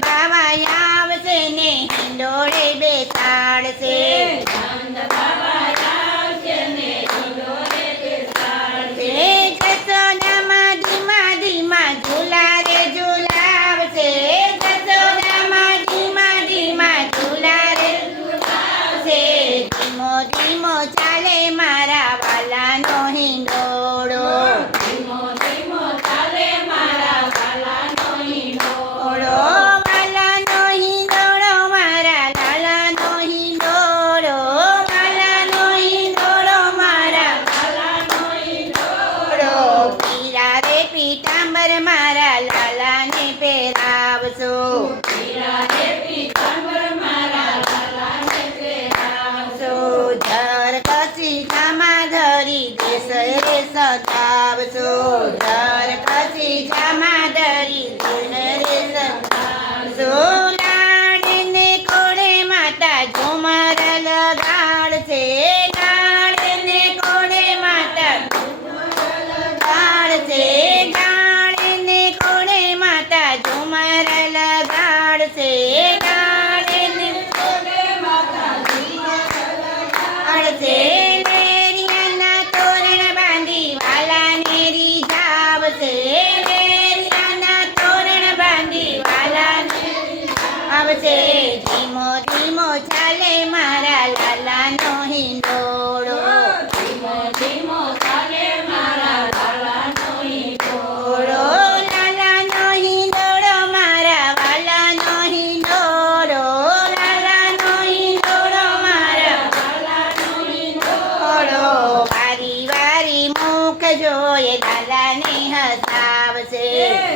બાવા આવશે ને હિંડોળે બેસાડશે જશોદામાં ધીમા ધીમા ઝૂલા રે ઝૂલાવશે જશોદામાં ધીમા ધીમા ઝૂલા રે ઝૂલાવશે ધીમો ધીમો ચાલે મારા વાલાનો હિંડોળો ધીમો ધીમો ચાલે મારા વાલાનો હિંડોળો વાલાનો હિંડોળો મારા લાલાનો હિંડોળો વાલાનો હિંડોળો મારા વાલાનો હિંડોળો પીરા રે પીતાંબર મારા લાલાને પહેરાવશો પીરા રે પીતાંબર મારા લાલાને પહેરાવશો ધર કસી જામા ધરી દેશ રે સજાવશો ધર કસી જામા ધરી દેશ રે સજાવશો લાડને કોળે માતા ઝુમર લગાડશે લાડને કોળે માતા લગાડશે ગાળને કોળે માતા ઝુમર લગાડશે ગાળને કોળે માતા ઝુમર લગાડશે લેરિયાના તોરણ બાંધી વાલાને રીઝાવશે લેરિયાના તોરણ બાંધી વાલાને આવશે ધીમો ધીમો ચાલે મારા લાલાનો હિંડોળો ધીમો ધીમો ચાલે મારા લાલાનો હિંડોળો લાલાનો હિંડોળો મારા વાલાનો હિંડોળો લાલાનો હિંડોળો મારા વાલાનો હિંડોળો વારી વારી મુખ જોયે લાલાને હસાવશે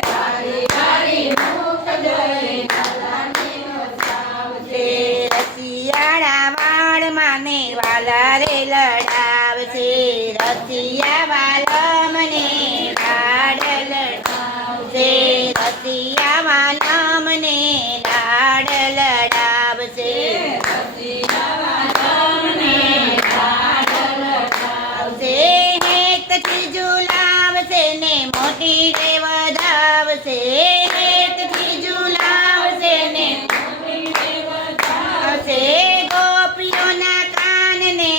વારી વારી મુખ જોયે લાલાને હસાવશે રસિયાળા વાળ માને વાલા રે લડાવશે રસિયા વાલા મને લાડ લડાવશે રસિયા વાલા મને લાડ લડાવશે રસિયા વાલા મને લાડ લડાવશે હેતથી ઝુલાવશે ને મોટી રે વધાવશે હેતથી ઝુલાવશે ને મોટી રે વધાવશે ગોપીઓના કાનને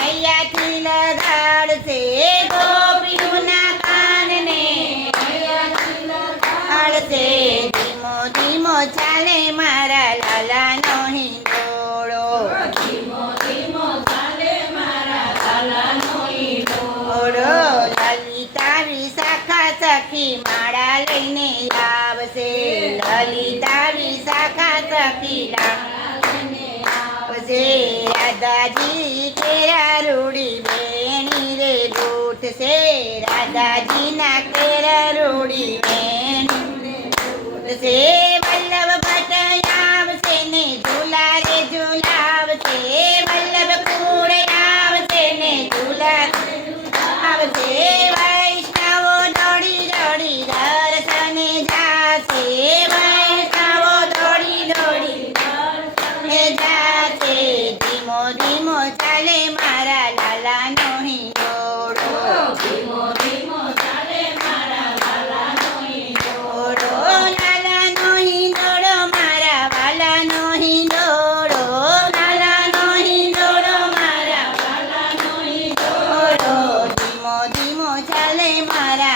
હૈયાથી લગાડશે ગોપીઓના કાનને હૈયાથી લગાડશે ધીમો ધીમો ચાલે મારા લાલાનો હિંડોળો ધીમો ધીમો ચાલે મારા લાલાનો હિંડોળો લલિતા વિશાખા સખી માળા લઈને આવશે લલિતા વિશાખા સખી આવશે રાધાજી કેરા રૂડી બેણી રે લૂટશે રાધાજીના કેરા રૂડી બેણી લૂટશે વલ્લભ ભટ્ટ આવશે ને ઝૂલા રે ઝૂલાવશે વલ્લભ કુળ આવશે ને ઝૂલા આવશે વૈષ્ણવો દોડી દોડી દર્શને જાશે વૈષ્ણવો દોડી દોડી દર્શને જાશે ધીમો ધીમો ચાલે મારા લાલાનો હિંડોળો ધીમો ધીમો ચાલે મારા લાલાનો હિંડોળો લાલાનો હિંડોળો મારા વાલાનો હિંડોળો લાલાનો હિંડોળો મારા વાલાનો હિંડોળો ધીમો ધીમો ચાલે મારા